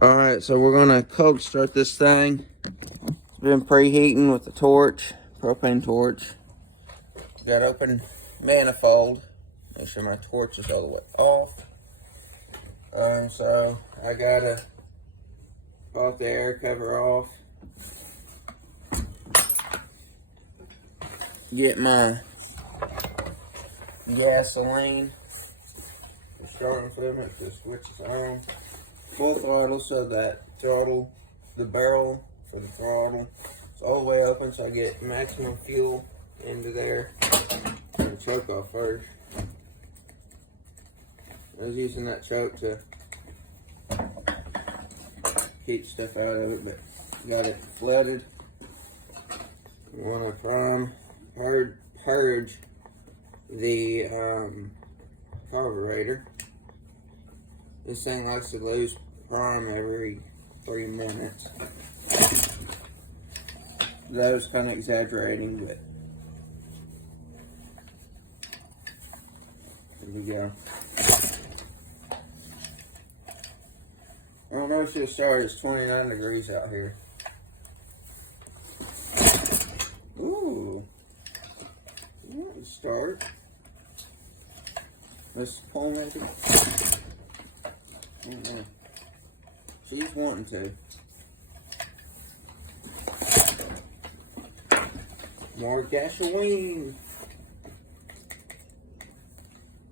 Alright, so we're gonna cold start this thing. It's been preheating with the torch, propane torch. Got open manifold. Make sure my torch is all the way off. So I gotta pop the air cover off. Get my gasoline. The starting fluid to switch it on. Full throttle, so that throttle, the barrel for the throttle, it's all the way open, so I get maximum fuel into there. And choke off first. I was using that choke to keep stuff out of it, but got it flooded. We want to purge the carburetor. This thing likes to lose prime every 3 minutes. That was kind of exaggerating, but here we go. I don't know if she'll start. It's 29 degrees out here. Ooh. You want to start? Let's pull maybe. Yeah. She's wanting to. More gasoline.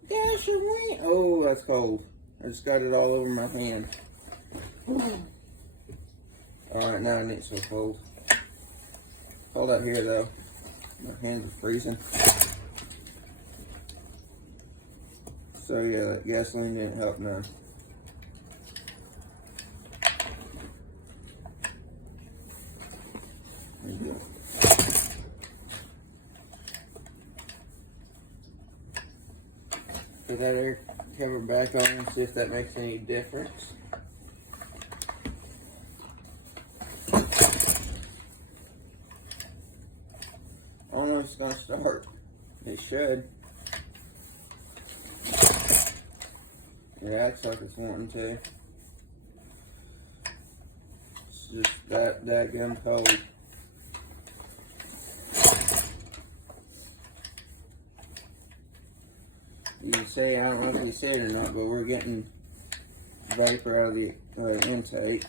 Gasoline. Oh, that's cold. I just got it all over my hand. Alright, now it ain't so cold. Cold out here though. My hands are freezing. So yeah, that gasoline didn't help none. There you go. Put that air cover back on and see if that makes any difference. I don't know if it's going to start. It should. It acts like it's wanting to. It's just that gun cold. You can say, I don't know if we said it or not, but we're getting vapor out of the intake.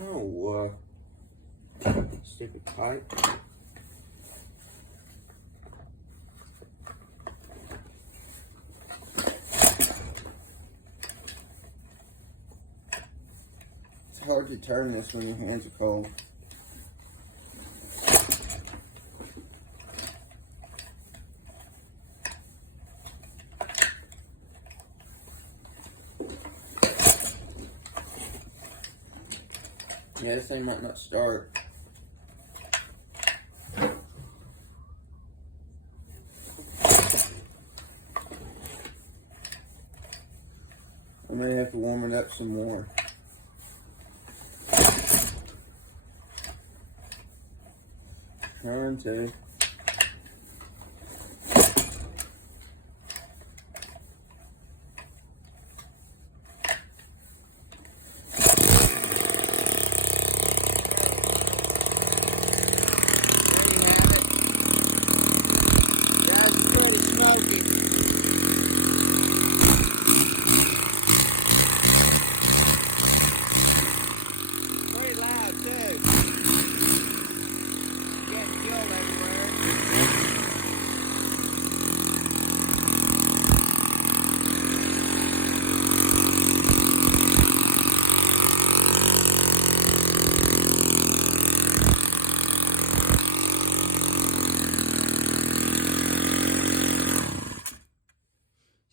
Oh, stupid pipe. It's hard to turn this when your hands are cold. Yeah, this thing might not start. I may have to warm it up some more. Trying to. Pretty loud too. Getting fuel everywhere.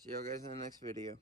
See y'all guys in the next video.